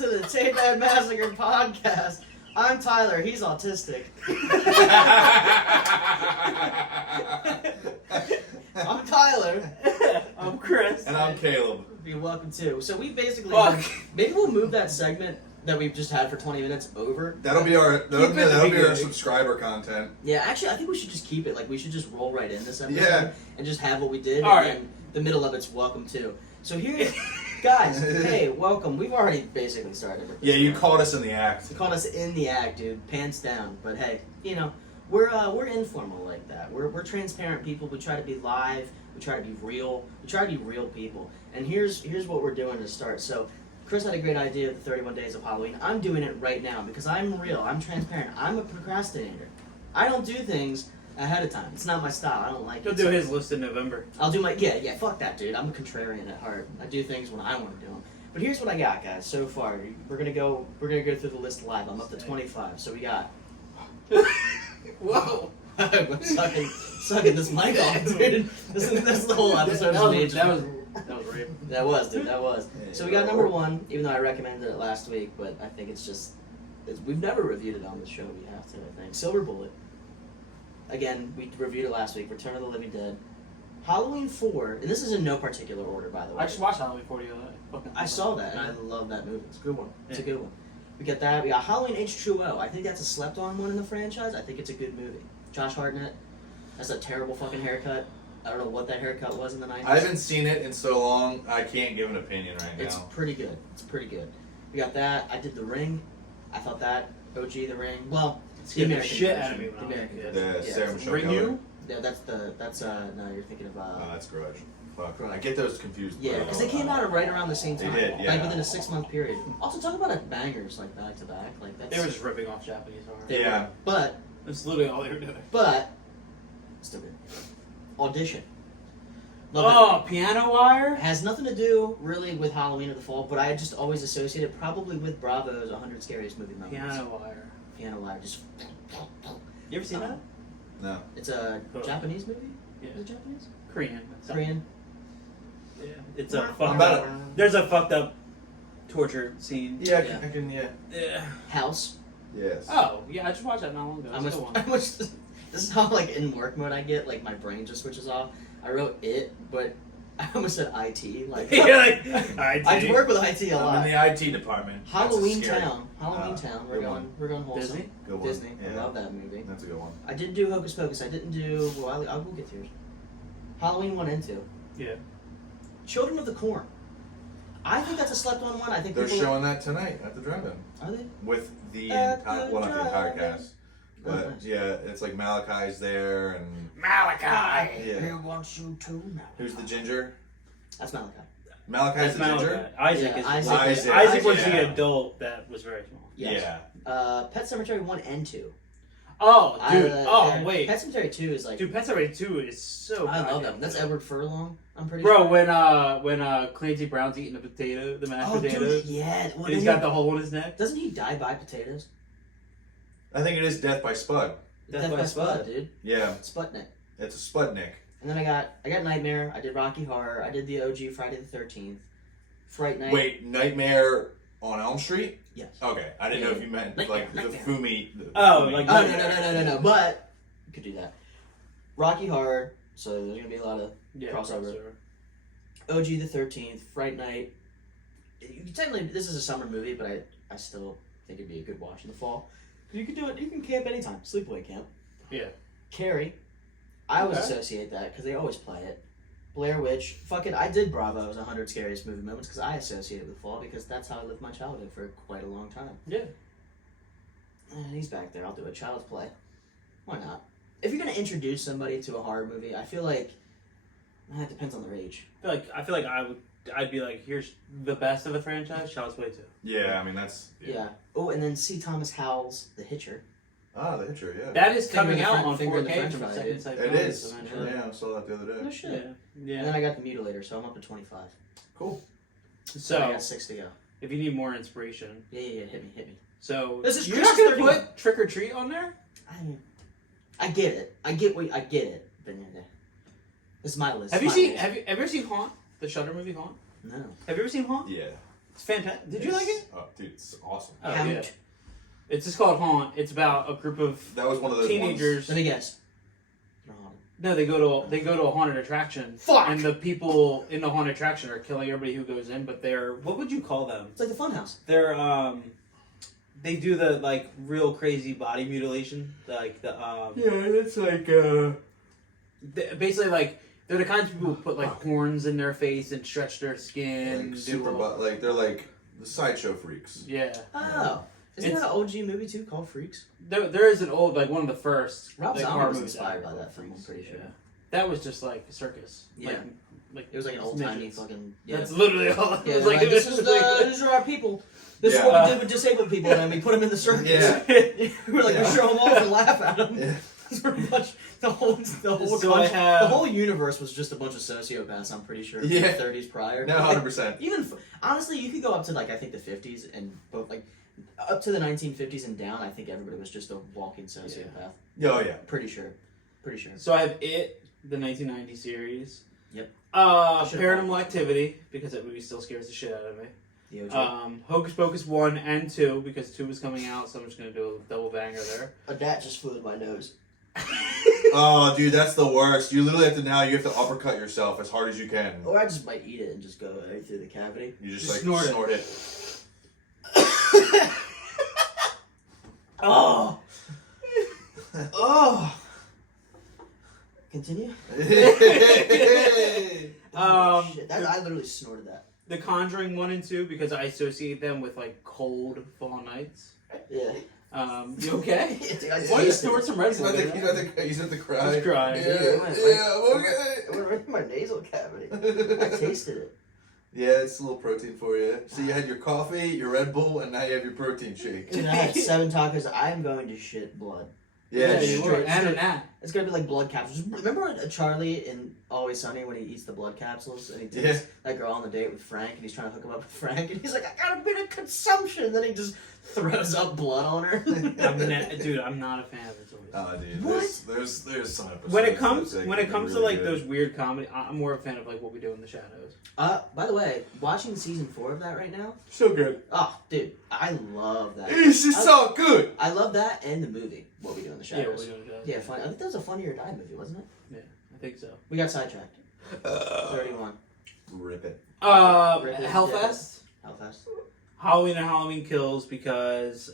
to the Tapehead Massacre podcast. I'm Tyler, he's autistic. I'm Tyler. I'm Chris. And I'm Caleb. You're welcome too. So we basically Maybe we'll move that segment that we've just had for 20 minutes over. That'll be our subscriber content. Yeah, actually I think we should just keep it. Like we should just roll right in this episode and just have what we did. All and right. then the middle of it's welcome too. So here's guys, hey, welcome. We've already basically started. Yeah, you caught us in the act. You caught us in the act, dude. Pants down. But hey, you know, we're informal like that. We're transparent people. We try to be live. We try to be real. We try to be real people. And here's what we're doing to start. So Chris had a great idea of the 31 days of Halloween. I'm doing it right now because I'm real. I'm transparent. I'm a procrastinator. I don't do things ahead of time. It's not my style. I don't like He'll it. do his list in November. I'll do my yeah. Fuck that, dude. I'm a contrarian at heart. I do things when I want to do them. But here's what I got, guys. So far, we're gonna go through the list live. I'm up to 25. So we got. Whoa! I'm sucking this mic off, dude. This is the whole episode. That was rape. That was, dude. That was. So we got number one, even though I recommended it last week, but I think we've never reviewed it on the show. We have to, I think. Silver Bullet. Again, we reviewed it last week. Return of the Living Dead. Halloween 4, and this is in no particular order, by the way. I just watched Halloween 4 the other day. I saw that, and I love that movie. It's a good one. It's a good one. We got that. We got Halloween H2O. I think that's a slept-on one in the franchise. I think it's a good movie. Josh Hartnett. That's a terrible fucking haircut. I don't know what that haircut was in the 90s. I haven't seen it in so long, I can't give an opinion right now. It's pretty good. It's pretty good. We got that. I did The Ring. I thought that. OG The Ring. Well, it's the American shit version. out of me when I was a kid. The Sarah Michelle Ring Gellar. You? Yeah, no, you're thinking of, Oh, that's Grudge. Fuck. Grudge. I get those confused. yeah, because they came out right around the same They time. did, yeah. Like within a 6-month period. Also, talk about bangers, like back to back. Like that's. They were just ripping off Japanese horror. They Yeah. were. But That's literally all they were doing. still good. Audition. Oh, Piano Wire? Has nothing to do really with Halloween or the fall, but I just always associate it probably with Bravo's 100 Scariest Movie Moments. Piano Wire. Piano Wire. Just. You ever seen that? No. It's a Japanese movie. Yeah. Is it Japanese? Korean. Korean. Yeah. It's a I'm fucked about up. There's a fucked up torture scene. Yeah, Yeah. I can, Yeah. House. Yes. Oh, yeah, I just watched that not long ago. I must. This is how like in work mode I get. Like my brain just switches off. I wrote it, but I almost said IT. Like You're like, alright, I work with IT a lot. I'm in the IT department. Halloween That's scary. Town. Halloween Town. We're good going. one. We're going wholesome. Disney? Good one. Disney. I Yeah. love that movie. That's a good one. I didn't do Hocus Pocus. I didn't do. Well, I will get to yours. Halloween 1 and 2. Yeah. Children of the Corn. I think that's a slept-on one. I think They're people showing that tonight at the drive-in are they? with the At entire, the well, not the entire drive-in. cast, Oh, but nice. yeah, it's like Malachi's there, and Malachi! Yeah. He wants you to know. who's the ginger? That's Malachi. Malachi's the ginger. Isaac Yeah, is Isaac. Isaac was yeah. the adult that was very small. Yes. Yeah. Pet Cemetery 1 and 2. Oh, dude. Pet Wait. Pet Cemetery 2 is like. Dude, Pet Sematary 2 is so I love goddamn that. That's good. Edward Furlong. I'm pretty Bro, sure. when Clancy Brown's eating the potato, the mashed Oh, potatoes, dude, yeah. and he's got the hole in his neck. Doesn't he die by potatoes? I think it is Death by Spud. Death by Spud, dude. Yeah, Sputnik. it's a Spudnik. And then I got Nightmare. I did Rocky Horror. I did the OG Friday the 13th. Fright Night. Wait, Nightmare on Elm Street? Yes. Okay, I didn't know if you meant like the Nightmare. Fumi. Oh, Fumi. like- Oh, no. But you could do that. Rocky Horror. So there's gonna be a lot of crossover. OG the 13th. Fright Night. Technically, this is a summer movie, but I still think it'd be a good watch in the fall. You can do it. You can camp anytime. Sleepaway camp. Yeah. Carrie. I always Okay. associate that because they always play it. Blair Witch. Fuck it. I did Bravo's 100 Scariest Movie Moments because I associate it with fall because that's how I lived my childhood for quite a long time. Yeah. And he's back there. I'll do a Child's Play. Why not? If you're gonna introduce somebody to a horror movie, I feel like it depends on their age. I feel like I'd be like, here's the best of the franchise, Child's Play 2. Yeah, I mean that's. Yeah. Oh, and then C. Thomas Howell's The Hitcher. Ah, the Hitcher. Yeah. That is Finger in coming the out French- on Finger in the 4K French from fry, Second dude. Sight It Films is. eventually. Yeah, I saw that the other day. No shit. Yeah. And then I got The Mutilator, so I'm up to 25. Cool. So I So, got 6 to go. if you need more inspiration, Yeah. Hit me. so This is you're Chris's not gonna 31. put Trick or Treat on there? I get it. I get it. But this is my list. Have you My seen? list. Have you ever seen Haunt? The Shudder movie Haunt? No. Have you ever seen Haunt? Yeah. It's fantastic. Did you like it? Oh, dude, it's awesome. Oh, Count. yeah. It's just called Haunt. It's about a group of That was one of those teenagers. Let me guess. They're haunted. No, they go to a haunted attraction. Fuck! And the people in the haunted attraction are killing everybody who goes in, but they're, what would you call them? It's like the Funhouse. They're they do the like real crazy body mutilation, like the Yeah, it's like basically like they're the kinds of people who put like horns in their face and stretch their skin. like super, like they're like the sideshow freaks. Yeah. Oh. Isn't It's- that an OG movie too called Freaks? There is an old, like one of the first Rob like, Zombie horror was movies inspired ever by that called film, I'm pretty sure. Yeah. That was just like a circus. Yeah. Like It was like an old timey midgets. fucking. That's literally all. It Yeah, was like, like, these are our people. This is Yeah. what we did with disabled people, and then we put them in the circus. Yeah. We're like, we show them off and laugh at them. Yeah. That's pretty much the whole So country, I have- the whole universe was just a bunch of sociopaths. I'm pretty sure. Yeah. In the 30s prior. No, Like, 100%. even honestly, you could go up to like I think the 50s and both like up to the 1950s and down. I think everybody was just a walking sociopath. Oh yeah. Pretty sure. Pretty sure. So I have It, the 1990 series. Yep. Should've Paranormal Activity, because that movie still scares the shit out of me. The OG. Hocus Pocus 1 and 2, because 2 was coming out, so I'm just going to do a double banger there. A dat just flew in my nose. Oh, dude, that's the worst. You literally have to uppercut yourself as hard as you can. Or I just might eat it and just go right through the cavity. You just Just like snort it. snort it. Oh! Oh! Continue? Shit, I literally snorted that. The Conjuring 1 and 2, because I associate them with, like, cold fall nights. Yeah. You okay? Dude, I Why don't you tasted snort it. some Red He's Bull? about to cry. He's crying. Yeah, Dude, I'm okay. It went right in my nasal cavity. I tasted it. Yeah, it's a little protein for you. So you had your coffee, your Red Bull, and now you have your protein shake. Dude, I had 7 tacos. I'm going to shit blood. Yeah, you straight- were. And a gnat. It's gonna be like blood capsules. Remember Charlie in Always Sunny when he eats the blood capsules and he takes Yeah. that girl on the date with Frank and he's trying to hook him up with Frank and he's like, I got a bit of consumption. And then he just throws up blood on her. Dude, I'm not a fan of it. Oh, dude, What? there's some episodes. When it comes that to really like good. those weird comedy, I'm more a fan of like What We Do in the Shadows. By the way, watching season 4 of that right now. So good. Oh, dude, I love that. This is so good. I love that and the movie What We Do in the Yeah, What Shadows. We Do in the Shadows. Yeah, fun. I think that was a Funny or Die movie, wasn't it? Yeah, I think so. We got sidetracked. 31. Rip it. Hellfest. How fast? Halloween and Halloween Kills, because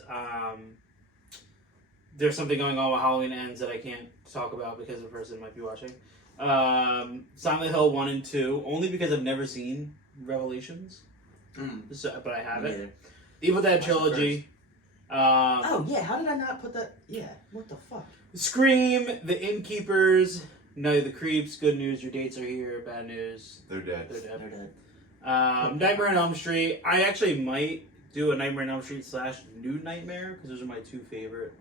there's something going on with Halloween Ends that I can't talk about because the person might be watching. Silent Hill 1 and 2, only because I've never seen Revelations, so, but I have Me it. neither. Evil Dead Trilogy. Oh, yeah, how did I not put that? Yeah, what the fuck? Scream, The Innkeepers, Night of the Creeps, Good News, Your Dates Are Here, Bad News, They're dead. They're Dead. They're dead. Nightmare on Elm Street. I actually might do a Nightmare on Elm Street / New Nightmare, because those are my 2 favorite.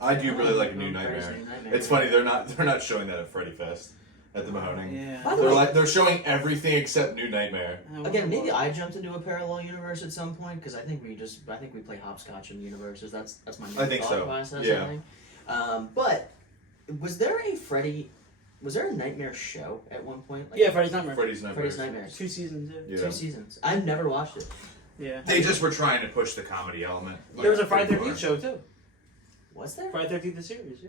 I do really like a New Freddy's Nightmare. New Nightmare. It's funny they're not showing that at Freddy Fest at the Mahoning. Yeah. By the way, They're showing everything except New Nightmare. again, maybe I jumped into a parallel universe at some point because I think we play hopscotch in universes. That's my main I think thought so. process. Yeah. I think. But was there a Nightmare show at one point? Like, Yeah, Freddy's Nightmare. Freddy's Nightmares. Freddy's Nightmares. 2 seasons, yeah. Yeah. 2 seasons. I've never watched it. Yeah. They just were trying to push the comedy element. There was a pretty Friday far. 13th show, too. Was there? Friday 13th the series, yeah.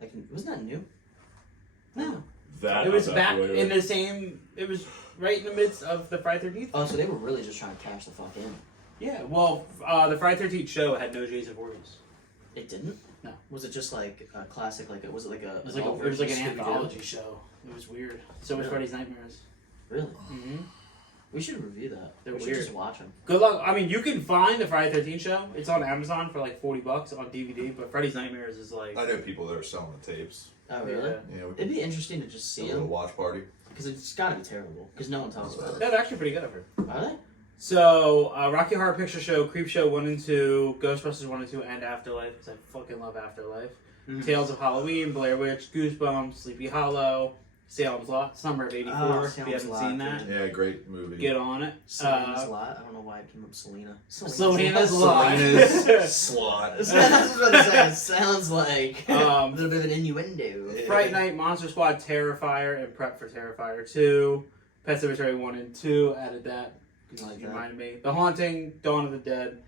Like, wasn't that new? No. That It was I'm not back familiar in with. the same, it was right in the midst of the Friday 13th. Oh, so they were really just trying to cash the fuck in. Yeah, well, the Friday 13th show had no Jason Voorhees. It didn't. No. Was it just like a classic? Like was it like a? It was like, adult it was like an version of Scooby-Doo? anthology show. It was weird. So was Really? Freddy's Nightmares. Really? Mm-hmm. We should review that. They're we should weird. just watch them. Good luck. I mean, you can find the Friday 13th show. It's on Amazon for like $40 on DVD, but Freddy's Nightmares is like... I know people that are selling the tapes. Oh really? Yeah. Yeah, we It'd be interesting to just a see little them watch party. because it's got to be terrible because no one talks about it. They're actually pretty good, I've heard. Are they? So, Rocky Horror Picture Show, Creep Show 1 and 2, Ghostbusters 1 and 2, and Afterlife, because I fucking love Afterlife. Mhm. Tales of Halloween, Blair Witch, Goosebumps, Sleepy Hollow, Salem's Lot, Summer of '84. Oh, if you Salem's haven't Lot, seen that, Yeah, great movie. get on it. Selena's Lot. I don't know why it came up Selena. Selena's Lot. Selena's slot. That's what I'm saying. It sounds like a Um, little bit of an innuendo. Fright Night, Monster Squad, Terrifier, and Prep for Terrifier 2. Pet Cemetery 1 and 2, added that You like You that? reminded me. The Haunting, Dawn of the Dead,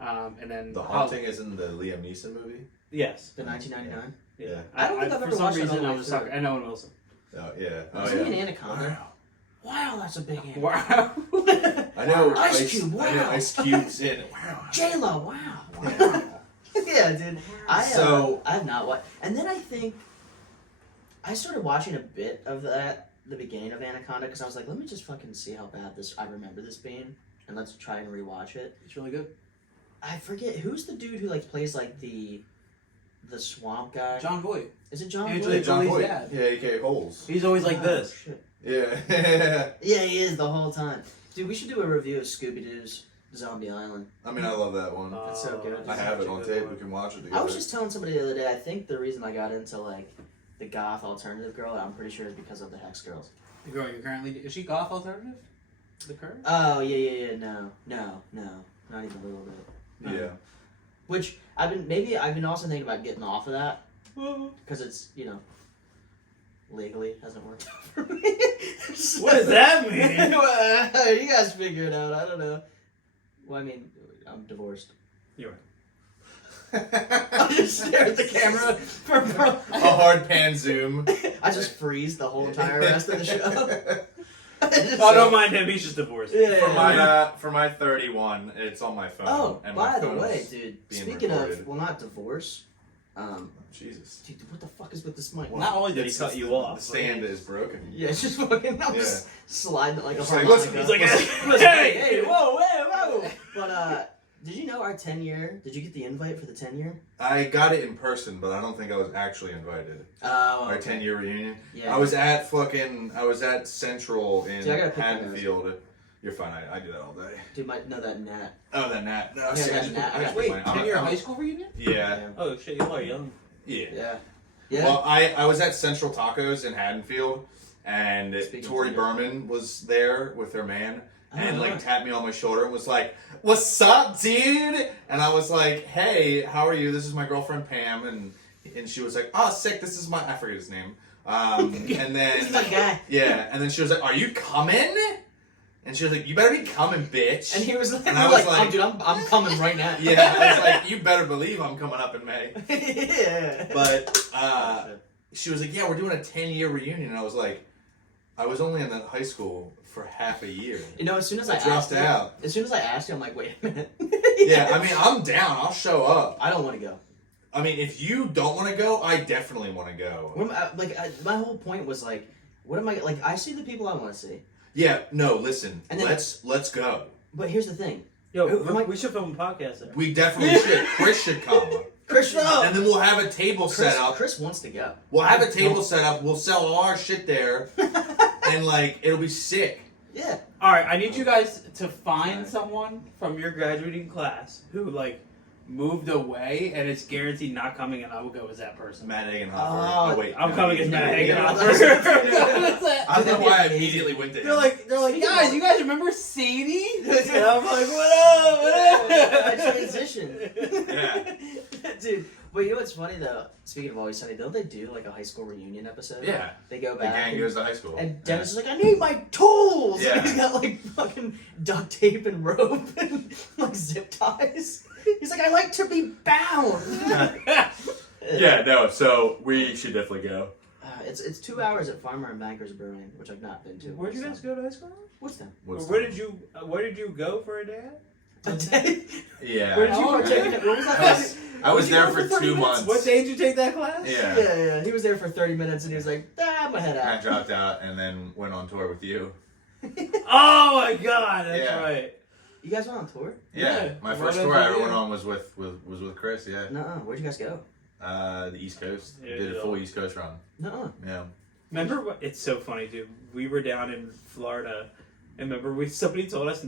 and then The Haunting is in the Liam Neeson movie. Yes. The 1999. Yeah. I don't think I've for ever some watched that reason all the I'm way a sucker. through. And Owen Wilson. Oh yeah. Oh Isn't yeah. he an anaconda? Wow, that's a big anaconda. Wow. I know Ice Cube, I know wow. Ice Cube's in. Wow. J-Lo, wow. Yeah, dude. I have not watched. And then I think I started watching a bit of that, the beginning of Anaconda, because I was like, let me just fucking see how bad I remember this being, and let's try and rewatch it. It's really good. I forget who's the dude who like plays like the swamp guy. John Boyd. Is it John Angela- Boyd? John Billy's Boyd. dad. Yeah, A.K.A. Holes. He's always like Oh, this. shit. Yeah. Yeah, he is the whole time. Dude, we should do a review of Scooby-Doo's Zombie Island. I mean, I love that one. That's so good. I have it on tape. We can watch it together. I was just telling somebody the other day, I think the reason I got into like the goth alternative girl, I'm pretty sure is because of the Hex Girls. The girl you're currently... Is she goth alternative? The Curve? Oh, yeah, no, not even a little bit. No. Yeah. Which I've been also thinking about getting off of that, because it's, legally hasn't worked out for me. What does that mean? Well, you guys figure it out, I don't know. Well, I mean, I'm divorced. You're right. I just stare at the camera for A hard pan zoom. I just freeze the whole entire rest of the show. Oh, don't mind him. He's just divorced. Yeah. For my 31, it's on my phone. Oh, and my by the phone's way, dude. being Speaking recorded. of, well, not divorce. Jesus. Dude, what the fuck is with this mic? Not only did he It's cut just you the- off. The stand is broken. Yeah, it's just fucking. I'm Yeah. just sliding it like a It's like, harmonica. listen, he's like, hey, whoa. But did you know our 10-year? Did you get the invite for the 10-year? I got it in person, but I don't think I was actually invited. Oh. Our 10-year reunion. Yeah. I was at Central in Dude, I gotta pick my nose. Haddonfield. You're fine. I do that all day. Dude, know that Nat. Oh, that Nat. No, Yeah, see, I that just- Nat. I just Wait, put my- 10-year I'm- high school reunion? Yeah. Oh, shit, you are young. Yeah. Yeah. Yeah. Well, I was at Central Tacos in Haddonfield, and Speaking Tori of- Berman was there with her man, and Oh. like tapped me on my shoulder and was like, "What's up, dude?" And I was like, "Hey, how are you? This is my girlfriend Pam," and she was like, "Oh, sick. This is I forget his name." And then This is my guy. yeah, and then she was like, "Are you coming?" And she was like, "You better be coming, bitch." And he was like, And I was like- dude, I'm coming right now. Yeah, I was like, "You better believe I'm coming up in May." Yeah. But she was like, "Yeah, we're doing a 10-year reunion," and I was like, "I was only in that high school for half a year." As soon as I I dropped asked you, out. As soon as I asked you, I'm like, wait a minute. Yeah, I mean, I'm down. I'll show up. I don't want to go. I mean, if you don't want to go, I definitely want to go. My whole point was like, what am I like? I see the people I want to see, Yeah, no, listen. And then- Let's go. but here's the thing. Yo, Who- we should film a podcast there. We definitely should. Chris should come. Chris, And then we'll have a table set up. Chris wants to go. We'll have a table set up. We'll sell all our shit there, and like it'll be sick. Yeah. All right, I need you guys to find someone from your graduating class who like moved away and it's guaranteed not coming, and I will go as that person. Matt Hagenhofer. Oh, Oh wait, I'm no, coming as you- Matt yeah. Hagenhofer. I don't know why I immediately went to him. They're like, guys, you guys remember Sadie? And I'm like, what up? I transitioned. Yeah. Dude, but you know what's funny though? Speaking of Always Sunny, don't they do like a high school reunion episode? Yeah. They go The back. gang and, goes to high school. and Dennis is like, I need my tools! Yeah. And he's got like fucking duct tape and rope and like zip ties. He's like, I like to be bound. Yeah, no, so we should definitely go. It's 2 hours at Farmer and Bankers Brewing, which I've not been to. Where'd you guys go to high school? What's that? Where did you go for a day? A day? Yeah. Where did you Oh, partake okay. in it? What was that? I was Would you there go for for 30 2 minutes? months. What day did you take that class? Yeah. Yeah. He was there for 30 minutes and he was like, I'm gonna head I out. dropped out and then went on tour with you. Oh my god, that's Yeah. right. You guys went on tour? Yeah, Yeah, my right first after tour I ever you. went on was with Chris. Yeah, Nuh-uh. Where'd you guys go? the East Coast. Yeah, Did a yeah. full East Coast run. Nuh-uh. Yeah. Remember what? It's so funny, dude. We were down in Florida, and remember somebody told us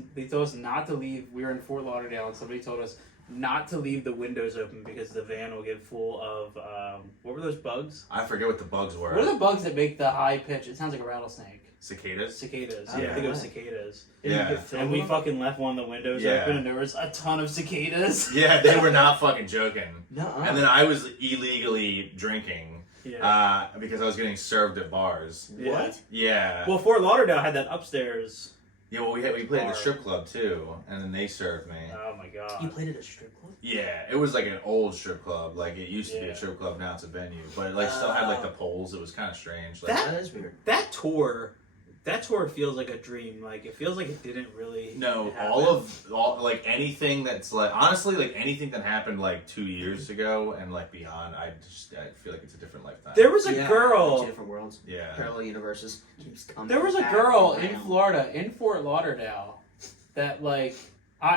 not to leave. We were in Fort Lauderdale, and somebody told us not to leave the windows open because the van will get full of what were those bugs? I forget what the bugs were. What are the bugs that make the high pitch? It sounds like a rattlesnake. Cicadas. Cicadas. Oh, Yeah, I think it was right. cicadas. Yeah. And we fucking left one of the windows Yeah. open, and there was a ton of cicadas. Yeah, they were not fucking joking. Nuh-uh. And then I was illegally drinking Yeah. because I was getting served at bars. Yeah. What? Yeah. Well, Fort Lauderdale had that upstairs Yeah, well, we played at Bar. the strip club too, and then they served me. Oh my god. You played at a strip club? Yeah, it was like an old strip club. Like it used to be Yeah. a strip club, now it's a venue. But it like still had like the poles. It was kind of strange. Like, That- That is weird. That tour feels like a dream. Like it feels like it didn't really. no, happen. all like anything that's like honestly like anything that happened like 2 years ago and like beyond. I feel like it's a different lifetime. There was a Yeah, girl. Two different worlds. yeah. Parallel universes. Keeps coming There was a back girl around. in Florida, in Fort Lauderdale, that like,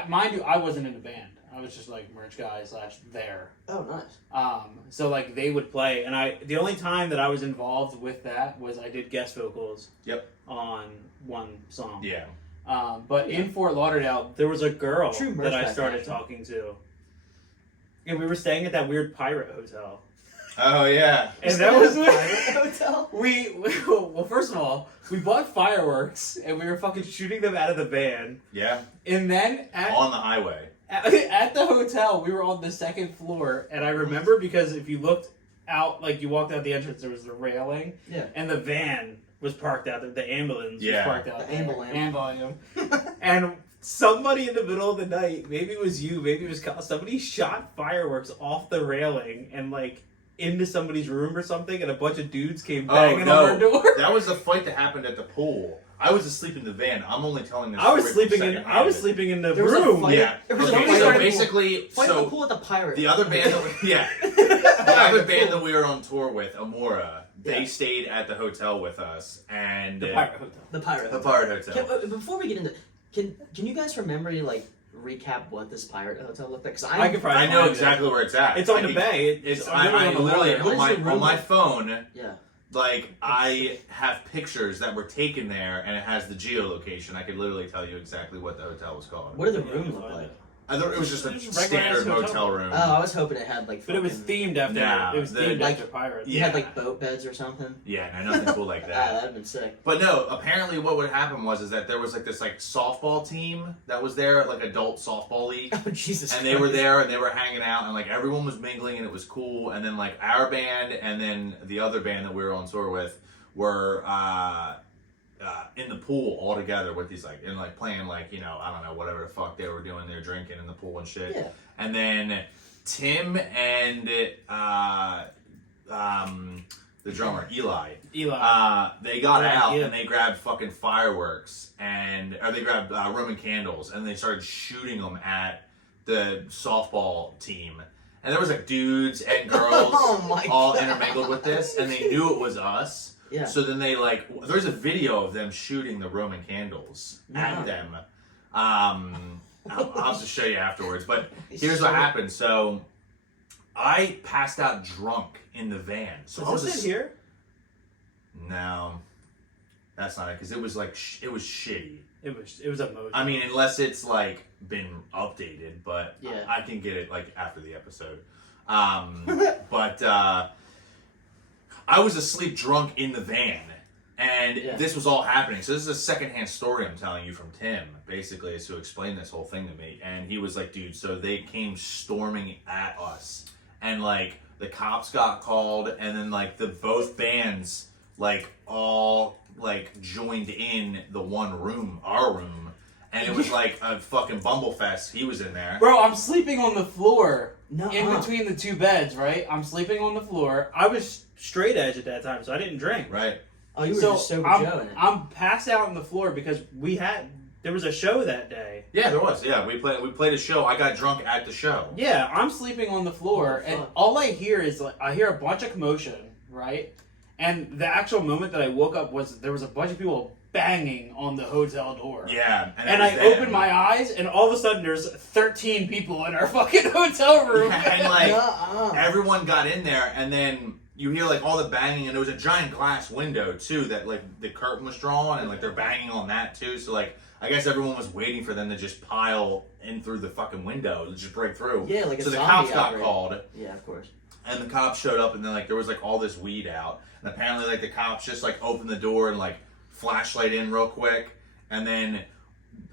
mind you, I wasn't in the band. I was just like merch guy / there. Oh, nice. So like they would play, and the only time that I was involved with that was I did guest vocals. Yep. On one song. Yeah. But in Fort Lauderdale, there was a girl True merch that I back started then. talking to, and we were staying at that weird pirate hotel. Oh yeah. And that was hotel. well, first of all, we bought fireworks and we were fucking shooting them out of the van. Yeah. And then On the highway. at the hotel, we were on the second floor, and I remember because if you looked out, like you walked out the entrance, there was the railing, Yeah. and the van was parked out there. The ambulance Yeah. was parked out The there. ambulance. And somebody in the middle of the night, maybe it was you, maybe it was Kyle, somebody shot fireworks off the railing and like into somebody's room or something, and a bunch of dudes came banging on our door. That was the fight that happened at the pool. I was asleep in the van. I'm only telling this. I was story from sleeping in secondhand. the There was a room. fight. Yeah. There was a Okay, fight so at the pool. basically, Fight at the so pool at the pirate. the other band the other band that we were on tour with, Amora, they Yeah. stayed at the hotel with us, and The pirate hotel. The pirate. the pirate hotel. Before we get into, can you guys remember like recap what this pirate hotel looked like? Because I could probably I know find exactly it. where it's at. It's on I the can- bay. It's on the I literally water. What is your on room my like? phone. Yeah. Like I have pictures that were taken there, and it has the geolocation. I could literally tell you exactly what the hotel was called. What did the Yeah, room I'll look find like? it. I thought it was just a It was a regular standard hotel. motel room. Oh, I was hoping it had like. But it was fucking- themed after. Nah, it was the- themed like- after pirates. You had Yeah. like boat beds or something. Yeah, no, nothing cool like Ah, that. that'd been sick. But no, apparently what would happen was that there was like this like softball team that was there, like adult softball league. Oh Jesus! And they were Christ. there and they were hanging out and like everyone was mingling and it was cool. And then like our band and then the other band that we were on tour with were in the pool all together with these like and like playing like, you know, I don't know, whatever the fuck they were doing. They were drinking in the pool and shit. Yeah. And then Tim and the drummer Eli. They got Yeah, out yeah. and they grabbed fucking fireworks or they grabbed Roman candles and they started shooting them at the softball team. And there was like dudes and girls Oh my all God. intermingled with this, and they knew it was us. Yeah. So then they like, there's a video of them shooting the Roman candles Yeah. at them. I'll have to show you afterwards. But here's what Shit. happened. So I passed out drunk in the van. So I Was was this it here? No, that's not it. Because it was like it was shitty. It was a mojo. I mean, unless it's like been updated, but Yeah. I can get it like after the episode. But I was asleep drunk in the van, and Yeah. this was all happening. So this is a secondhand story I'm telling you from Tim, basically, is to explain this whole thing to me. And he was like, "Dude, so they came storming at us, and like the cops got called, and then like the both bands like all like joined in the one room, our room." And it was like a fucking Bumblefest. He was in there. Bro, I'm sleeping on the floor No. in between the two beds, right? I'm sleeping on the floor. I was straight edge at that time, so I didn't drink. Right. Oh, you were So just sober I'm, Joe in it. I'm passed out on the floor because there was a show that day. Yeah, there was. Yeah, we played a show. I got drunk at the show. Yeah, I'm sleeping on the floor, Oh, and fuck. all I hear is like I hear a bunch of commotion, right? And the actual moment that I woke up was there was a bunch of people banging on the hotel door. Yeah. And I opened my eyes, and all of a sudden there's 13 people in our fucking hotel room. And like Nuh-uh. everyone got in there, and then you hear like all the banging, and there was a giant glass window too that like the curtain was drawn, and like they're banging on that too. So like I guess everyone was waiting for them to just pile in through the fucking window to just break through. Yeah, like a so the zombie cops got outbreak. called. Yeah, of course. And the cops showed up, and then like there was like all this weed out, and apparently like the cops just like opened the door and like flashlight in real quick, and then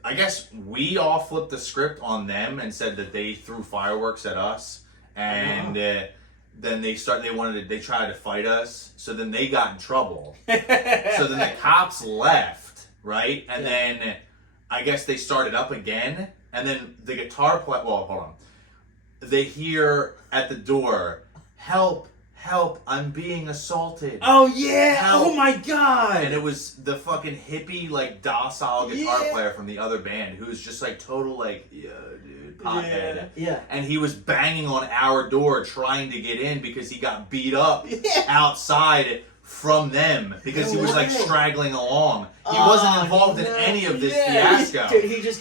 I guess we all flipped the script on them and said that they threw fireworks at us, and then they tried to fight us, so then they got in trouble. So then the cops left, right, and then I guess they started up again, and then the guitar player. Well, hold on. They hear at the door, "Help! Help! I'm being assaulted." Oh yeah! Help. Oh my god! And it was the fucking hippie, like docile guitar Yeah. player from the other band, who was just like total, like, yeah, dude, pothead. Yeah. And he was banging on our door trying to get in because he got beat up outside from them because he was like straggling along. He wasn't involved in any of this fiasco. Dude, he just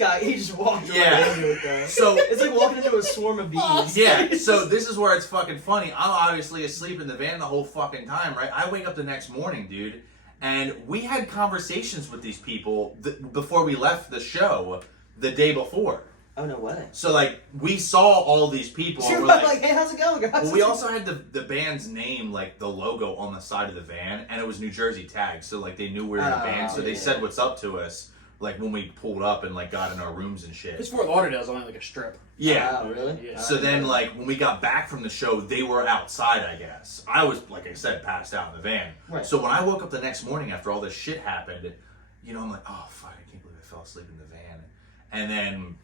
walked right into it though. So it's like walking into a swarm of bees. yeah, so this is where it's fucking funny. I'm obviously asleep in the van the whole fucking time, right? I wake up the next morning, dude, and we had conversations with these people before we left the show the day before. Oh, no way. So, like, we saw all these people. You're And we're like, hey, how's it going, guys? well, we also had the band's name, like, the logo on the side of the van, and it was New Jersey tagged, so, like, they knew we were in a band, so they said what's up to us, like, when we pulled up and, like, got in our rooms and shit. Because Fort Lauderdale's only like a strip. Yeah. Oh, really? Yeah. So then, like, when we got back from the show, they were outside, I guess. I was, like I said, passed out in the van. Right. So when I woke up the next morning after all this shit happened, you know, I'm like, oh, fuck, I can't believe I fell asleep in the van. And then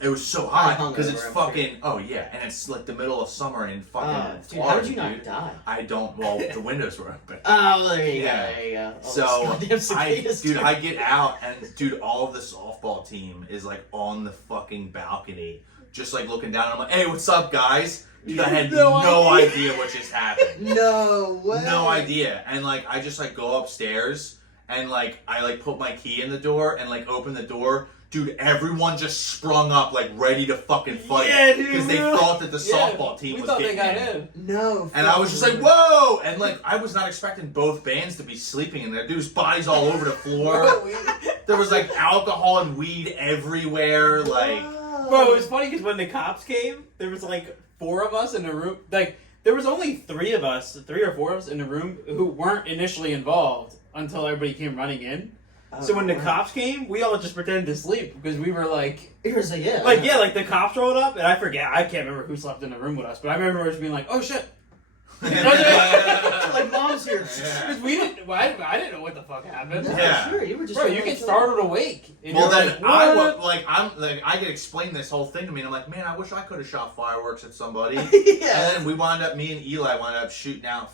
it was so hot because it's fucking, oh, yeah. And it's, like, the middle of summer in fucking Dude, Florida, how did you not die? I don't, well, the windows were open. Oh, there you Yeah. go, there you go. Oh, So, goddamn cicadas, I get out, and, dude, all of the softball team is, like, on the fucking balcony, just, like, looking down, and I'm like, hey, what's up, guys? Dude, I had no idea what just happened. No way. No idea. And, like, I just, like, go upstairs, and, like, I, like, put my key in the door, and, like, open the door. Dude, everyone just sprung up, like, ready to fucking fight. Yeah, dude. Because they thought that the softball team was getting in. No. And I was just like, whoa! And, like, I was not expecting both bands to be sleeping in there. Dude's bodies all over the floor. There was, like, alcohol and weed everywhere. Like, Bro, it was funny because when the cops came, there was like 4 of us in the room. Like, there was only 3 of us, 3 or 4 of us in the room who weren't initially involved until everybody came running in. So when the cops came, we all just pretended to sleep because we were like, like the cops rolled up, and I can't remember who slept in the room with us, but I remember just being like, oh shit. like mom's here. Because we didn't, I didn't know what the fuck happened. No, Yeah. sure, you were just. Bro, you get startled awake. And well, you're then like, I could explain this whole thing to me, and I'm like, man, I wish I could have shot fireworks at somebody. Yeah. And then me and Eli wound up shooting out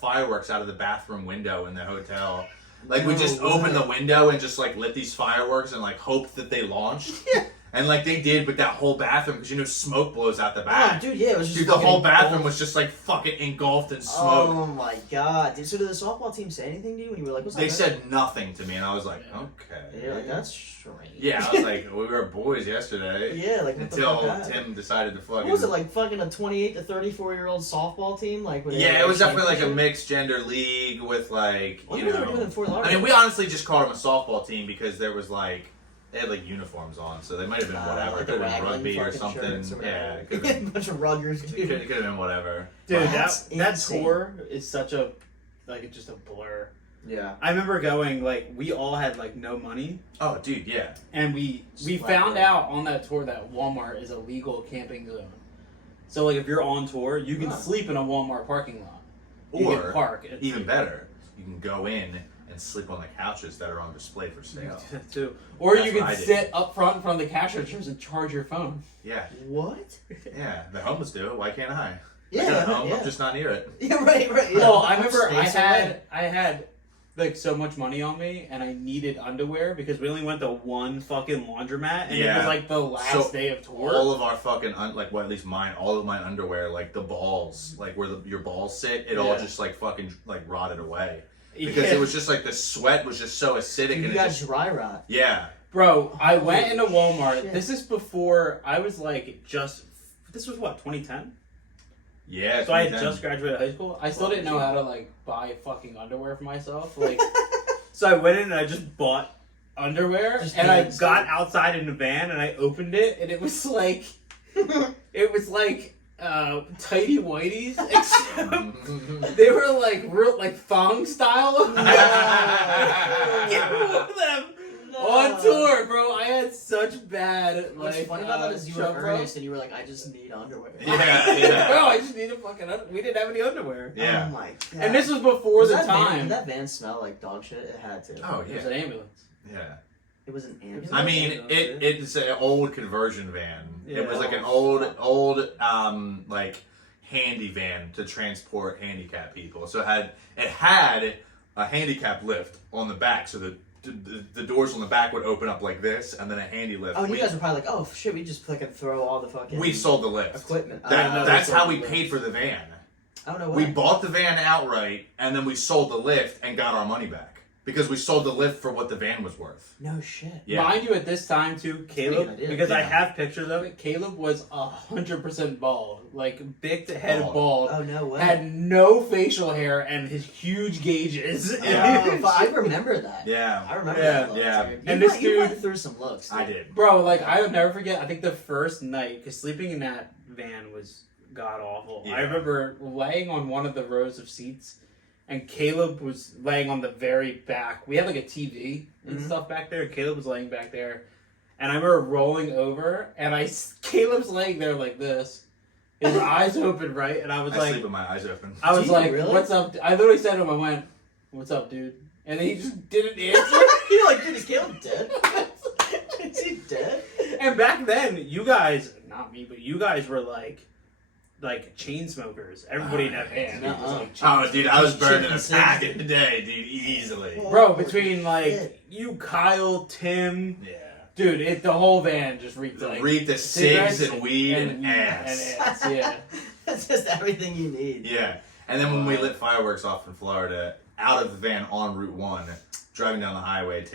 fireworks out of the bathroom window in the hotel. Like, we just opened the window and just, like, lit these fireworks and, like, hoped that they launched. Yeah. And, like, they did, but that whole bathroom, because, you know, smoke blows out the back. Oh, dude, yeah, it was just. Dude, the whole bathroom was just, like, fucking engulfed in smoke. Oh, my God. Dude, so did the softball team say anything to you when you were like, what's up? They said nothing to me, and I was like, okay. Yeah, like, that's strange. Yeah, I was like, we were boys yesterday. Yeah, like, what Until the fuck Tim decided to fucking... What was it, like, fucking a 28 to 34-year-old softball team? Like, Yeah, it was definitely like a mixed gender league with, like, What you were they know... doing in Fort Lauderdale? I mean, we honestly just called them a softball team because there was, like... They had, like, uniforms on, so they might have been whatever. Like It could the have been raglan rugby or fucking something. shirts or Yeah, whatever. it could Yeah, have a bunch of ruggers, been, dude. it could have been whatever. dude, That's that insane. tour is such a, like, it's just a blur. Yeah. I remember going, like, we all had, like, no money. Oh, dude, yeah. And we found out on that tour that Walmart is a legal camping zone. So, like, if you're on tour, you can sleep in a Walmart parking lot. You Or, can park. even better, you can go in and sleep on the couches that are on display for You can sale. do that too. Or That's you what can I did. sit up front in front of the cash registers and charge your phone. Yeah. What? Yeah, the homeless do it. Why can't I? I Yeah, got a home, yeah. I'm just not near it. Yeah, right. Yeah. Well, I remember Stay so late. I had like so much money on me and I needed underwear because we only went to one fucking laundromat and it was like the last day of tour. All of our fucking, well, at least mine, all of my underwear, like the balls, like where your balls sit, it all just like fucking like rotted away. Because it was just like the sweat was just so acidic. Dude, and you it got just, dry rot. yeah. Bro, I went into Walmart. Shit. This is before I was like this was what, 2010? Yeah. So I had just graduated high school. I still didn't know how to like buy fucking underwear for myself. Like, so I went in and I just bought underwear, and I got outside in the van and I opened it, and it was like tighty whities, except they were like real like thong style. Get one of them. On tour, bro. I had such bad What's like. funny about that is you were chub earnest and you were like, I just need underwear. Yeah. Bro, I just needed fucking. We didn't have any underwear. Yeah. Oh my God. And this was before the time. Did that van smell like dog shit? It had to. Oh, It was yeah. an ambulance. Yeah. It was an ambulance. I mean, it's an old conversion van. Yeah. It was like an old like handy van to transport handicapped people. So it had a handicap lift on the back, so the doors on the back would open up like this, and then a handy lift. Oh, and you guys are probably like, oh shit, we just fucking throw all the fucking. We sold the lift. Equipment. That's how we paid for the van. Oh no way. We bought the van outright, and then we sold the lift and got our money back. Because we sold the lift for what the van was worth. No shit. Yeah. Mind you, at this time too, Caleb, idea. because I Yeah. have pictures of it, Caleb was 100% bald. Like, big head bald. Oh no way. Had no facial hair and his huge gauges. Oh, but I remember that. Yeah. I remember Yeah, that. Look, yeah. dude. And You this you dude- went through some looks. Dude. I did. Bro, like, I would never forget, I think the first night, because sleeping in that van was god-awful. Yeah. I remember laying on one of the rows of seats, and Caleb was laying on the very back. We had like a TV and stuff back there. Caleb was laying back there. And I remember rolling over, and Caleb's laying there like this. His eyes open, right? And I was I like, sleep with my eyes open. I was Do you like, really? what's up? I literally said to him, I went, what's up, dude? And then he just didn't answer. You're like, dude, is Caleb dead? Is he dead? And back then, you guys, not me, but you guys were like chain smokers. Everybody in that band. nuh-uh. was like chain Oh, dude, I was burning a Chicken pack sandwich. a day, dude, easily. Bro, between like Shit. you, Kyle, Tim, Yeah. dude, the whole van just reeked like Reek the cigs cigarettes and weed and weed ass. and ass, yeah. That's just everything you need. Yeah. And then when we lit fireworks off in Florida, out of the van on Route 1, driving down the highway,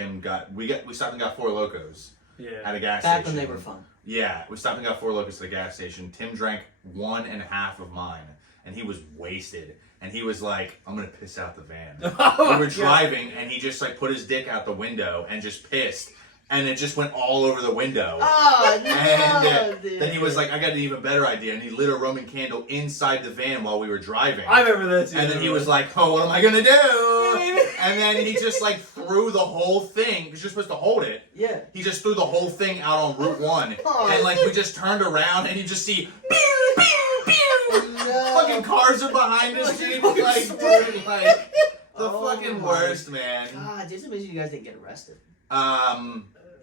we stopped and got Four Locos at Yeah. a gas Back station. when they were fun. Yeah, we stopped and got Four Locos at the gas station. Tim drank 1.5 of mine, and he was wasted. And he was like, I'm gonna piss out the van. We were driving, and he just like put his dick out the window and just pissed. And it just went all over the window. Oh, no, And dude. then he was like, I got an even better idea. And he lit a Roman candle inside the van while we were driving. I remember that too. And then he was like, oh, what am I going to do? And then he just like threw the whole thing, because you're supposed to hold it. Yeah. He just threw the whole thing out on Route 1. Oh. And like we just turned around and you just see No. fucking cars are behind us, dude. Like, dude, like the Oh fucking my worst, man. God, just imagine you guys didn't get arrested.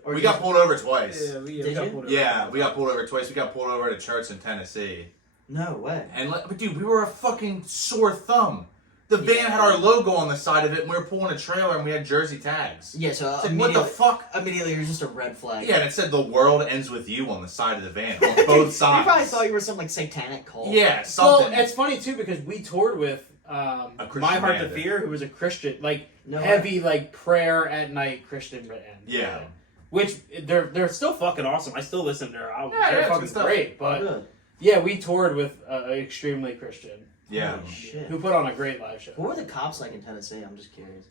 We got pulled over twice. Yeah, we Did got you? pulled over. Yeah, we got pulled over twice. We got pulled over at a church in Tennessee. No way. And but dude, we were a fucking sore thumb. The van had our logo on the side of it, and we were pulling a trailer, and we had jersey tags. Yeah, so It's like, what the fuck? Immediately, you're just a red flag. Yeah, and it said "The world ends with you" on the side of the van, on both sides. You probably thought you were some like satanic cult. Yeah, Well, something. it's funny too because we toured with Christian My Heart to band. Fear, who was a Christian, like No heavy, like prayer at night Christian band. Yeah. Which they're still fucking awesome. I still listen to their albums. Yeah, they're it's fucking good stuff. great. But Good. yeah, we toured with extremely Christian, Yeah. Holy shit. who put on a great live show. What were the cops like in Tennessee? I'm just curious.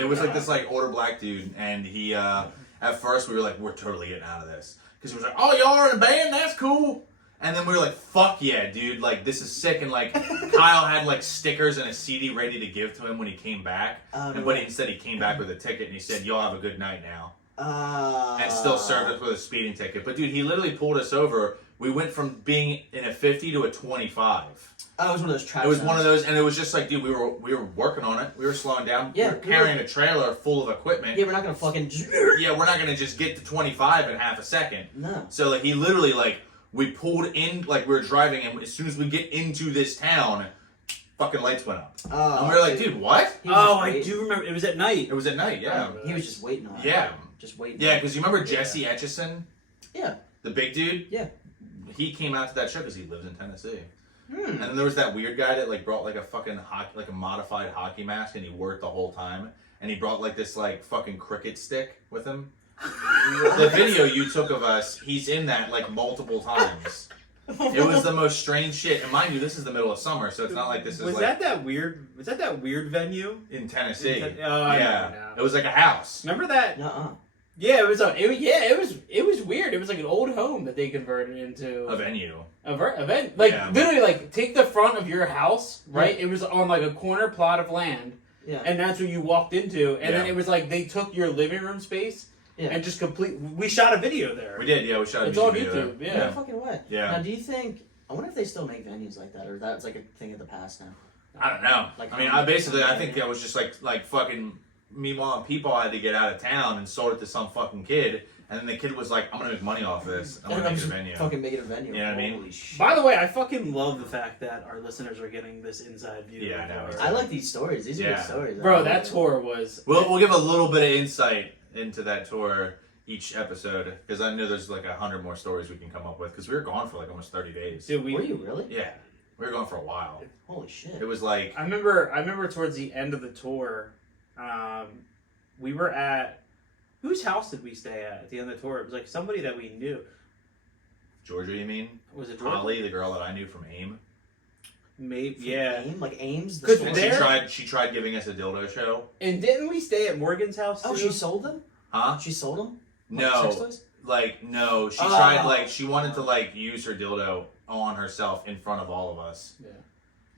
It was like this like older black dude, and he at first we were like, we're totally getting out of this, because he was like, oh, y'all are in a band, that's cool. And then we were like, fuck yeah, dude, like this is sick. And like Kyle had like stickers and a CD ready to give to him when he came back, but instead he came back with a ticket and he said, y'all have a good night now. And still served us with a speeding ticket. But dude, he literally pulled us over. We went from being in a 50 to a 25. Oh, it was one of those traps. It was one of those, and it was just like, dude, we were working on it. We were slowing down. Yeah, we were carrying a trailer full of equipment. Yeah, we're not gonna fucking. Yeah, we're not gonna just get to 25 in half a second. No. So like, he literally like, we pulled in, like we were driving, and as soon as we get into this town, fucking lights went up. And we were like, dude, what? He was Oh, just I waiting. do remember. It was at night. It was at night, yeah. He was just waiting on it. Yeah. Just waiting. Yeah, because you remember Jesse Etchison? Yeah. The big dude? Yeah. He came out to that show because he lives in Tennessee. Hmm. And then there was that weird guy that like brought like a fucking hockey, like a modified hockey mask, and he wore it the whole time. And he brought like this like fucking cricket stick with him. The video you took of us, he's in that like multiple times. It was the most strange shit. And mind you, this is the middle of summer, so it's not like this is Was like that weird? Was that weird venue? in Tennessee. I know Yeah, now. it was like a house. Remember that? Nuh-uh. Yeah, it was it was weird. It was like an old home that they converted into A venue. event. Like Yeah. literally, like take the front of your house, right? It was on like a corner plot of land, Yeah. and that's what you walked into. And then Yeah. it was like they took your living room space Yeah. and just we shot a video there. We did, yeah. We shot a It's music on video YouTube, there. yeah. No fucking way. Yeah. Now, do you think? I wonder if they still make venues like that, or that's like a thing of the past now. I don't know. Like, I mean, I think that was just like fucking meanwhile, people had to get out of town and sold it to some fucking kid. And then the kid was like, I'm going to make money off this. I'm going to make it a venue. Fucking make it a venue. You know what I mean? Holy shit. By the way, I fucking love the fact that our listeners are getting this inside view. Yeah, I know. I like these stories. These are good stories. Bro, that tour was... We'll give a little bit of insight into that tour each episode. Because I know there's like 100 more stories we can come up with. Because we were gone for like almost 30 days. Dude, Were you really? Yeah. We were gone for a while. Holy shit. It was like... I remember towards the end of the tour, we were at... Whose house did we stay at the end of the tour? It was like somebody that we knew. Georgia, you mean? Was it Georgia? Holly, the girl that I knew from AIM. Maybe, From yeah. AIM? Like Ames? The 'Cause store? there- She tried giving us a dildo show. And didn't we stay at Morgan's house? Oh, too? she sold them? Huh? She sold them? No. Sex toys? Like, no. She Oh. tried, like, she wanted to, like, use her dildo on herself in front of all of us. Yeah.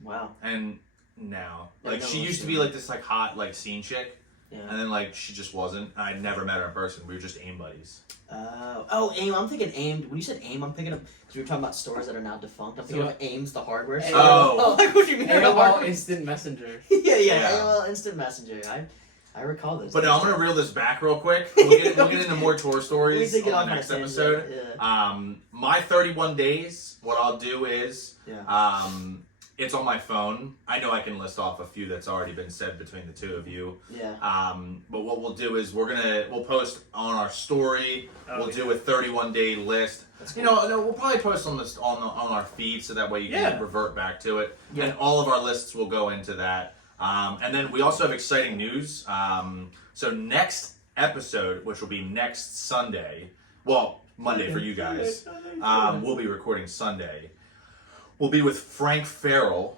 Wow. And no. Yeah, Like, no she one's used to be, doing like, this, like, hot, like, scene chick. Yeah. And then, like, she just wasn't. I never met her in person. We were just AIM buddies. AIM. I'm thinking AIM. When you said AIM, I'm thinking of, because we were talking about stores that are now defunct. I'm thinking of AIM's, the hardware store. Oh. Like, what do you mean? AOL Instant Messenger. Yeah. AOL Instant Messenger. I recall this. But I'm going to reel this back real quick. We'll get into more tour We stories did get on off the on a next tangent, episode. Yeah. My 31 days, what I'll do is... Yeah. It's on my phone. I know I can list off a few that's already been said between the two of you. Yeah. But what we'll do is we'll post on our story. We'll do a 31-day list. That's cool. You know, we'll probably post on this on our feed so that way you can revert back to it. Yeah. And all of our lists will go into that. And then we also have exciting news. So next episode, which will be next Sunday, well, Monday for you guys. We'll be recording Sunday. We'll be with Frank Farrell,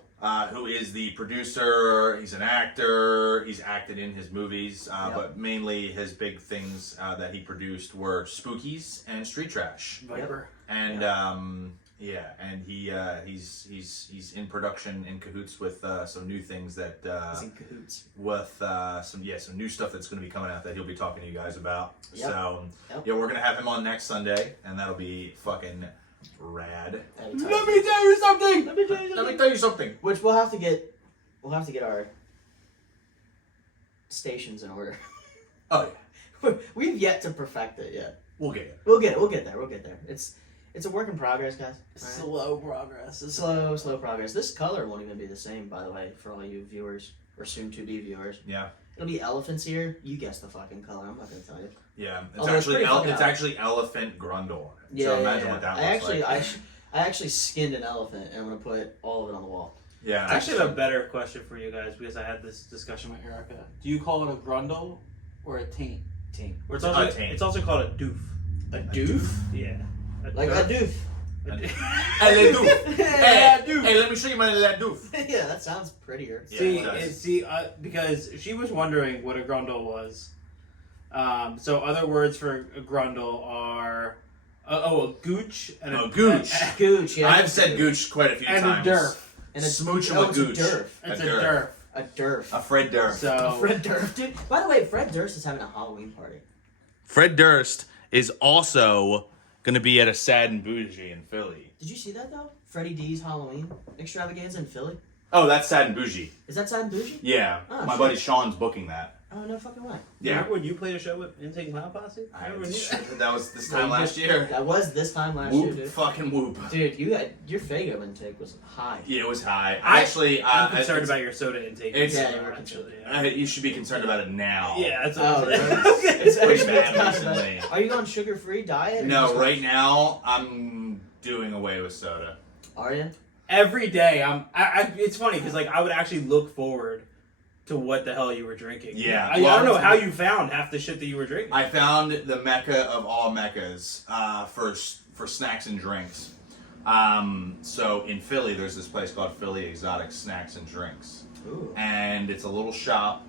who is the producer. He's an actor. He's acted in his movies, but mainly his big things that he produced were Spookies and Street Trash. Viper. And and he's in production in cahoots with some new things that He's in cahoots. with some new stuff that's going to be coming out that he'll be talking to you guys about. Yep. So Yep. we're gonna have him on next Sunday, and that'll be fucking rad. Let me tell you something! Let me tell you Let me tell you something. Which we'll have to get our stations in order. Oh yeah, We've yet to perfect it yet. we'll get it. We'll get it. We'll get there. It's a work in progress, guys. All right? Slow progress. It's slow progress. This color won't even be the same, by the way, for all you viewers or soon-to-be viewers. Yeah, It'll be elephants here. You guess the fucking color. I'm not gonna tell you. yeah. It's Although it's actually pretty fucking it's out. actually elephant grundle. Yeah, So imagine what that looks like. I actually skinned an elephant, and I'm gonna put all of it on the wall. Yeah, I actually have a better question for you guys because I had this discussion with Erica. Do you call it a grundle or a taint? Team. Or it's A also taint. it's also called a doof. A doof? Yeah. Like a doof. Hey, le doof. Hey, let me show you my le doof. Yeah, that sounds prettier. Yeah, See, because she was wondering what a grundle was. So other words for a grundle are a gooch and A gooch. Gooch, yeah. I've said gooch quite a few and times. a derf. And Smooching oh, with it's a gooch. derf. It's A a derf. derf. A derf. A Fred Durst. So Fred Durst, dude. By the way, Fred Durst is having a Halloween party. Fred Durst is also going to be at a Sad and Bougie in Philly. Did you see that though? Freddie D's Halloween extravaganza in Philly. Oh, that's Sad and Bougie. Is that Sad and Bougie? Yeah, Oh, my shit. buddy Sean's booking that. Oh no fucking way. Yeah, Remember when you played a show with Insane Clown Posse? that was this time last year. That was this time last year, Whoop, dude. fucking whoop. Dude, your Fago intake was high. Yeah, it was high. I'm concerned about your soda intake. You should be concerned about it now. Yeah, that's Oh, what really? It's pretty actually bad not recently. bad. Are you on sugar-free diet? or No, just- right now I'm doing away with soda. Are you? Every day, it's funny because like I would actually look forward to what the hell you were drinking. Yeah, I don't know how you found half the shit that you were drinking. I found the mecca of all meccas for snacks and drinks. So in Philly, there's this place called Philly Exotic Snacks and Drinks, Ooh. and it's a little shop.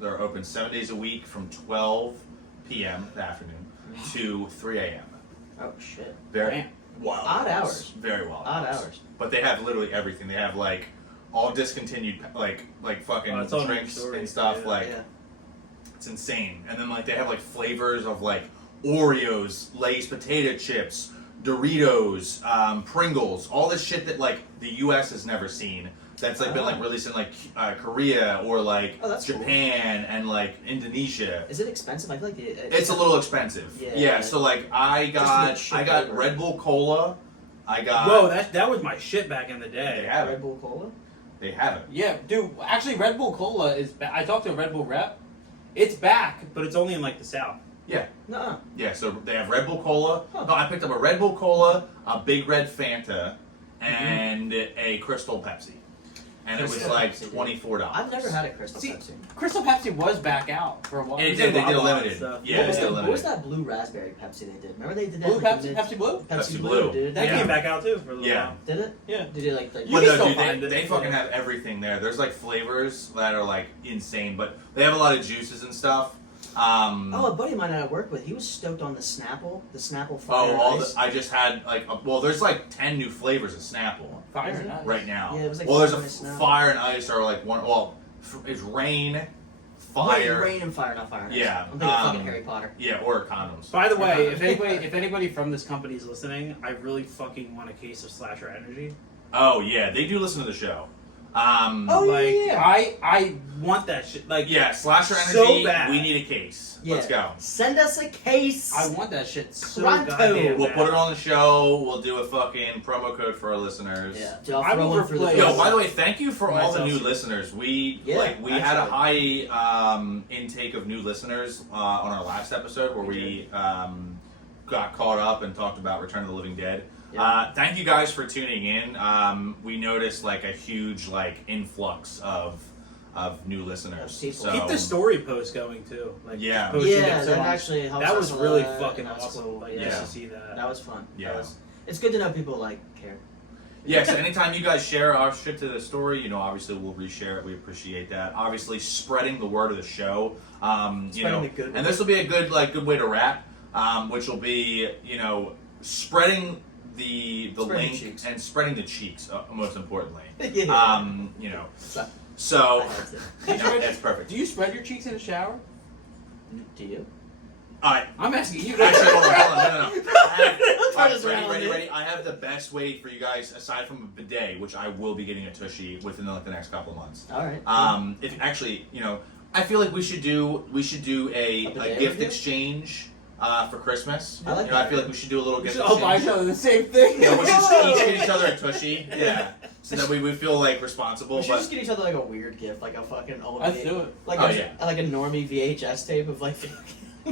They're open 7 days a week from 12 p.m. the afternoon to 3 a.m. Oh shit. Very Damn. wild Odd hours. Very wild. Odd hours. But they have literally everything. They have like all discontinued like fucking it's all in your drinks story. and stuff. Yeah. Like Yeah. it's insane. And then like they have like flavors of like Oreos, Lay's potato chips, Doritos, Pringles, all this shit that like the U.S. has never seen. that's like been like released in like Korea or like that's cool. Japan and like Indonesia. Is it expensive? I feel like It's a little expensive. Yeah. So like I got Red Bull Cola. I got. Whoa, that was my shit back in the day. They have Red it. Bull Cola. They have it. Yeah, dude. Actually, Red Bull Cola is. I talked to a Red Bull rep. It's back, but it's only in like the South. Yeah. Nuh-uh. Yeah. So they have Red Bull Cola. Huh. No, I picked up a Red Bull Cola, a Big Red Fanta, and a Crystal Pepsi, and Crystal it was like Pepsi, dude. $24. I've never had a Crystal Pepsi. Crystal Pepsi was back out for a while. They did a limited. Stuff. Yeah, What was, they did a what limited. was that blue raspberry Pepsi they did? Remember they did that? Blue like, Pepsi, mid- Pepsi Blue. Pepsi Blue, Blue. dude. That Yeah. came back out too for a little Yeah. while. Did it? Yeah. Did it like? You Well, can no, still dude, find it. they fucking Yeah. have everything there. There's like flavors that are like insane, but they have a lot of juices and stuff. Oh, a buddy of mine that I work with, he was stoked on the Snapple Fire Ice. I just had like there's like 10 new flavors of Snapple Fire Is and it? Ice. right now. Yeah, it was like there's a Fire and Snapple. Fire and Ice are like one. Well, it's Rain, Fire. Rain and Fire, not Fire and Ice. Yeah, I'm thinking fucking Harry Potter. Yeah, or condoms. By the way, if anybody from this company is listening, I really fucking want a case of Slasher Energy. Oh yeah, they do listen to the show. Oh, Like yeah. I want that shit. Like Yeah, Slasher So Energy. bad. We need a case. Yeah. Let's go. Send us a case. I want that shit so Pronto. goddamn We'll bad. put it on the show. We'll do a fucking promo code for our listeners. Yeah. Dude, I'll I throw will one through the replace- Yo, post. by the way, thank you for all the Myself. new listeners. We Yeah, had a actually. high intake of new listeners on our last episode where we got caught up and talked about Return of the Living Dead. Yeah. Thank you guys for tuning in. We noticed like a huge like influx of new listeners. People. So, Keep the story post going too. Like Yeah. posting Yeah, it that so actually helps. that us was a really lot. fucking That's awesome. cool. Like, Yeah. just to see that. That was fun. Yeah. It's good to know people like care. Yeah, so anytime you guys share our shit to the story, obviously we'll reshare it. We appreciate that. Obviously, spreading the word of the show. Spreading the good and word. this will be a good way to wrap, which will be, spreading the Spreading link the cheeks. and spreading the cheeks, most importantly. Yeah. So, I had to. that's perfect. Do you spread your cheeks in the shower? Do you? All right. I'm asking you. Actually, hold on. No. Turn All us right, around, dude. ready. I have the best way for you guys, aside from a bidet, which I will be getting a tushy within the next couple of months. All right. If actually, I feel like we should do a bidet gift review? exchange for Christmas. I like I that. feel like we should do a little We gift should all buy each exchange. other the same thing. Yeah, we should each get each other a tushy. Yeah, so that we feel like responsible. We should But just get each other like a weird gift, like a fucking old. Let's do it. Like Oh, a, yeah. like a normie VHS tape of like.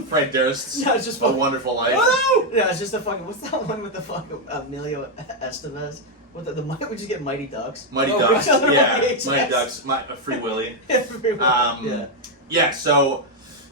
Fred Durst's No, it's just A fucking. Wonderful Life. Woo! Yeah, it's just a fucking. What's that one with the fucking Emilio Estevez? What the we just get Mighty Ducks. Mighty Oh, Ducks. each other Yeah, VHS. Mighty Ducks. Free Willy. Everyone. Yeah. Yeah, so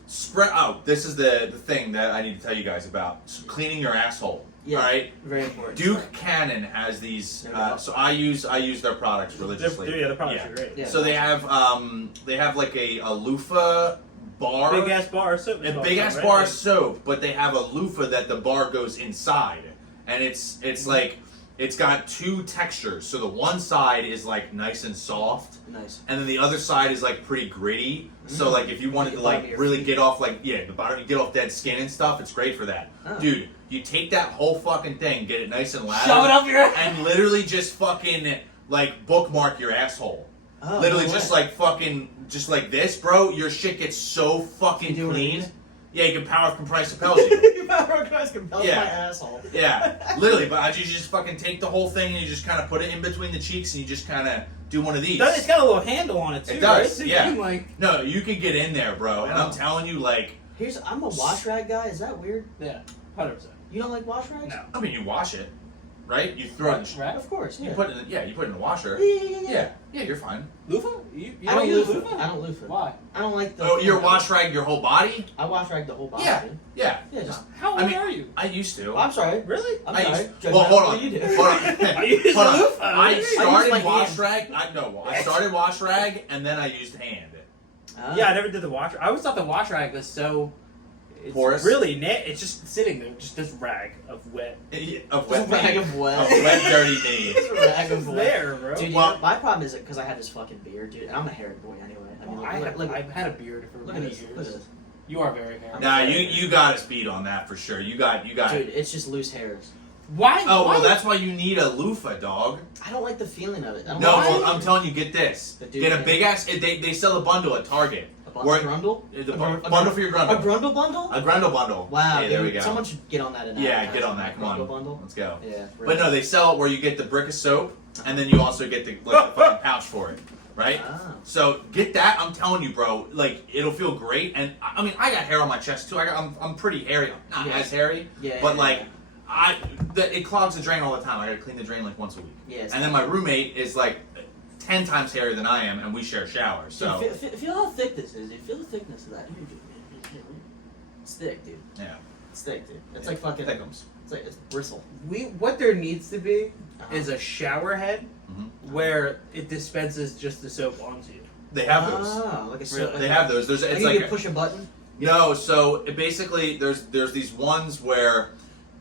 spread. Oh, this is the thing that I need to tell you guys about. Cleaning your asshole. Yeah. All right. Very important. Duke Cannon has these. No doubt. So I use their products religiously. The products Yeah. are great. Yeah. So they have like a loofah bar. Big ass bar of soap. A big ass bar of soap, but they have a loofah that the bar goes inside, and it's like it's got two textures. So the one side is like nice and soft, Nice. and then the other side is like pretty gritty. So Mm. like if you wanted The to bottom of like your really feet. get off the bottom, you get off dead skin and stuff. It's great for that, Oh. dude. You take that whole fucking thing, get it nice and loud, Shove it up your ass. and literally just fucking like bookmark your asshole. Oh, Literally no just way. like fucking, just like this, bro. Your shit gets so fucking You do one of clean. these? Yeah, you can power compress compels you. Power Christ compels Yeah. my asshole. Yeah, literally. But you just fucking take the whole thing and you just kind of put it in between the cheeks and you just kind of do one of these. It's got a little handle on it too. It does, right? So yeah. You can, like, No, you can get in there, bro. And I'm Wow. telling you, like, I'm a wash rag guy. Is that weird? yeah, 100%. You don't like wash rags? No. I mean, you wash it, right? You throw it. Right? Of course. Yeah. You put it. You put it in the washer. Yeah. Yeah, you're fine. Loofah? You I don't don't use loofah. I loofah? don't loofah. Why? I don't like the. Oh, your wash rag, your whole body? I wash rag the whole body. Yeah. dude. Yeah. Yeah. Just. How old I mean- are you? I used to. I'm sorry. Really? I'm I sorry. used, well, hold on. What do you do? Hold on. I use Hold on. loofah. I Really? started my wash hand. rag. I started wash rag and then I used hand. Yeah, I never did the wash. I always thought the wash rag was so. It's Porous? really it's just sitting there, just this rag of wet. Of Just a wet rag knee. of wet. Of wet, dirty knee. Just a rag of It's wet. there, bro. Dude, Well- my problem is because I have this fucking beard, dude, and I'm a hairy boy anyway. I mean, I've had a beard for look at many this. years. Look at this. You are very hairy. Nah, you got us beat on that for sure. You got. Dude, it's just loose hairs. Why? Oh, why? well, that's why you need a loofah, dog. I don't like the feeling of it. I don't No, like well, it. I'm telling you, get this. The dude Get a thing. big ass. They sell a bundle at Target. A bundle? Bundle for your grundle. A grundle bundle? A grundle bundle. Wow, Hey, there we dude, go. someone should get on that. And Yeah, advertise get on that. Come grundle on. Bundle. Let's go. Yeah. But no, they sell it where you get the brick of soap, and then you also get the fucking pouch for it, right? Ah. So get that. I'm telling you, bro. Like it'll feel great. And I mean, I got hair on my chest too. I'm pretty hairy. Not Yeah. as hairy, Yeah. but yeah, like it clogs the drain all the time. I gotta clean the drain like once a week. yeah. It's And then my roommate is like 10 times hairier than I am, and we share showers. So Dude, feel how thick this is. Dude. Feel the thickness of that. Dude, it's thick, dude. yeah, It's thick, dude. It's Yeah. like fucking. thickums. It's like it's bristle. What there needs to be Uh-huh. is a shower head Mhm. where it dispenses just the soap onto you. They have those. Ah, like a Really? They have those. There's Like it's you like can push a button. no. So it basically there's these ones where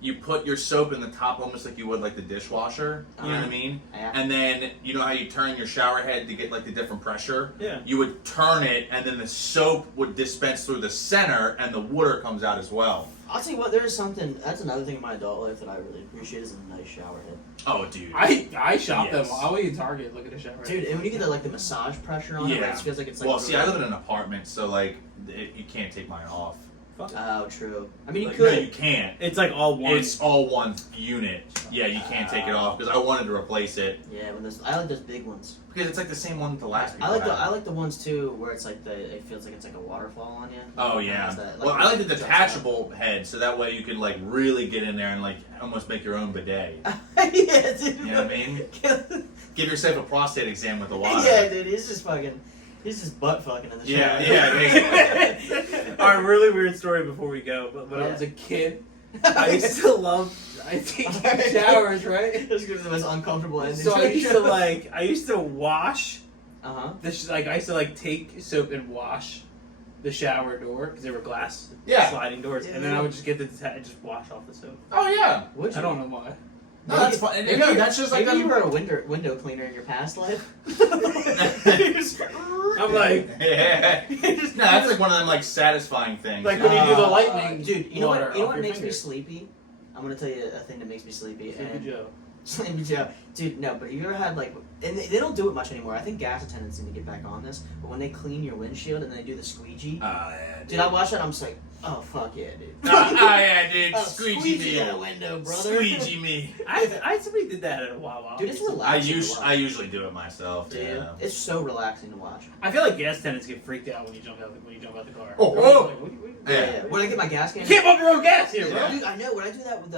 you put your soap in the top almost like you would like the dishwasher. You know what I mean? Yeah. And then you know how you turn your shower head to get like the different pressure. Yeah. You would turn it, and then the soap would dispense through the center, and the water comes out as well. I'll tell you what. There is something. That's another thing in my adult life that I really appreciate is a nice shower head. Oh, dude. I shop them. Yes. I'll be in Target looking at a shower head. Dude, and when you get the massage pressure on it, Yeah. it just feels like it's like. Well, see, I really- live in an apartment, so like you can't take mine off. Oh, true. I mean, you Like, could. No, you can't. It's like all one. It's all one unit. Yeah, you can't take it off because I wanted to replace it Yeah, when those. I like those big ones. because it's like the same one that the last. I like people the had. I like the ones too where it's like it feels like it's like a waterfall on you. Oh yeah. It's that, Well, I like the just detachable head, so that way you can like really get in there and like almost make your own bidet. yeah, dude. You know what I mean? Give yourself a prostate exam with the water. Yeah, dude. He's just butt fucking in the shower. Yeah. A really weird story before we go. But when I Yeah. was a kid, I used to love taking showers, right? This is gonna be the most uncomfortable ending. So I used to wash Uh huh. I used to like take soap and wash the shower door because they were glass Yeah. sliding doors, Yeah, and then yeah. I would just get just wash off the soap. Oh yeah. Would you? I don't know why. No, that's fine. And Maybe, no, that's just like maybe you were a window cleaner in your past life. I'm like, Yeah. No, that's like one of them like satisfying things. Like when you do the lightning dude. You know water what? You know off what your makes me finger. sleepy? I'm gonna tell you a thing that makes me sleepy. Sleepy and Joe. Sleepy Joe, dude. No, but you ever had like, and they don't do it much anymore. I think gas attendants need to get back on this. But when they clean your windshield and they do the squeegee, Yeah, dude, I watch that. I'm just like, oh fuck yeah, dude. yeah, dude. Oh, Squeegee me. that window, brother. Squeegee me. Somebody did that in a while. Dude, it's I relaxing. to watch. I usually do it myself. Dude, Yeah. it's so relaxing to watch. I feel like gas attendants get freaked out when you jump out the car. Oh, They're oh. like, what you- Yeah. When I get my gas can, You can't pump your own gas here, bro. Dude, I know. When I do that with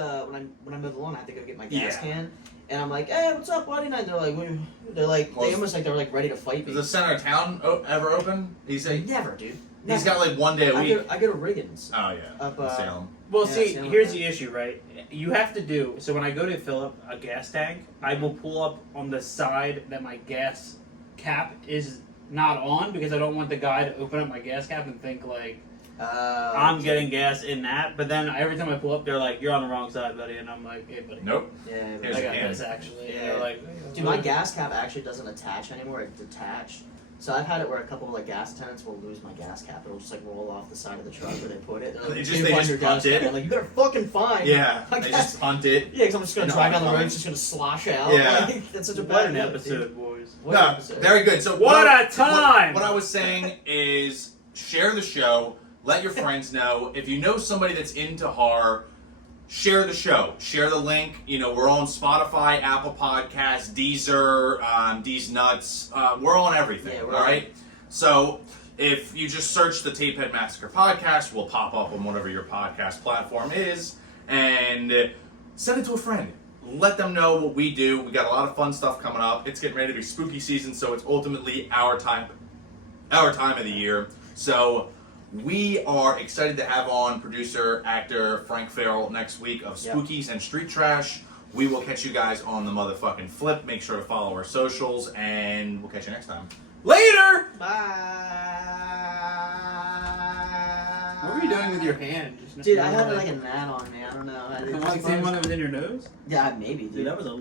when I mow the lawn, I have to go get my gas Yeah. can, and I'm like, "Hey, what's up, buddy?" And they're like, "They're like, Well, they almost like they're like ready to fight me." Is the center of town ever open? He's Never, dude. he's Never. got like one day a week. I go to Riggins. Oh yeah. Up, in Salem. Well, Yeah, see, same here's with the issue, right? You have to do so when I go to fill up a gas tank, I will pull up on the side that my gas cap is not on because I don't want the guy to open up my gas cap and think like I'm getting gas in that. But then every time I pull up, they're like, "You're on the wrong side, buddy," and I'm like, "Hey, buddy, Nope. Yeah, Here's I a got can. this actually." And Yeah. they're like, dude, my gas cap actually doesn't attach anymore. It's detached. So I've had it where a couple of like gas attendants will lose my gas cap. It'll just like roll off the side of the truck where they put it. They're like, They "Dude, just find your punt gas it. cap." I'm like, you better fucking find. Yeah. my They gas- just punt it. Yeah, because I'm just gonna No, drive down the road. fine. It's just gonna slosh out. Yeah. Like, that's such a "What bad an look, episode, dude. boys!" What an No, episode. very good. So What a time! What I was saying is share the show. Let your friends know. If you know somebody that's into horror, share the show. Share the link. You know, we're on Spotify, Apple Podcasts, Deezer, D's Nuts. We're on everything. Yeah, all we're on. right? So if you just search the Tapehead Massacre podcast, we'll pop up on whatever your podcast platform is. And send it to a friend. Let them know what we do. We got a lot of fun stuff coming up. It's getting ready to be spooky season, so it's ultimately our time of the year. So we are excited to have on producer, actor Frank Farrell next week of Yep. Spookies and Street Trash. We will catch you guys on the motherfucking flip. Make sure to follow our socials, and we'll catch you next time. Later. Bye. What were you doing with your hand? Just Dude, I had like a gnat on me. I don't know. the same one that was in your nose. Yeah, maybe, dude. Dude, that was a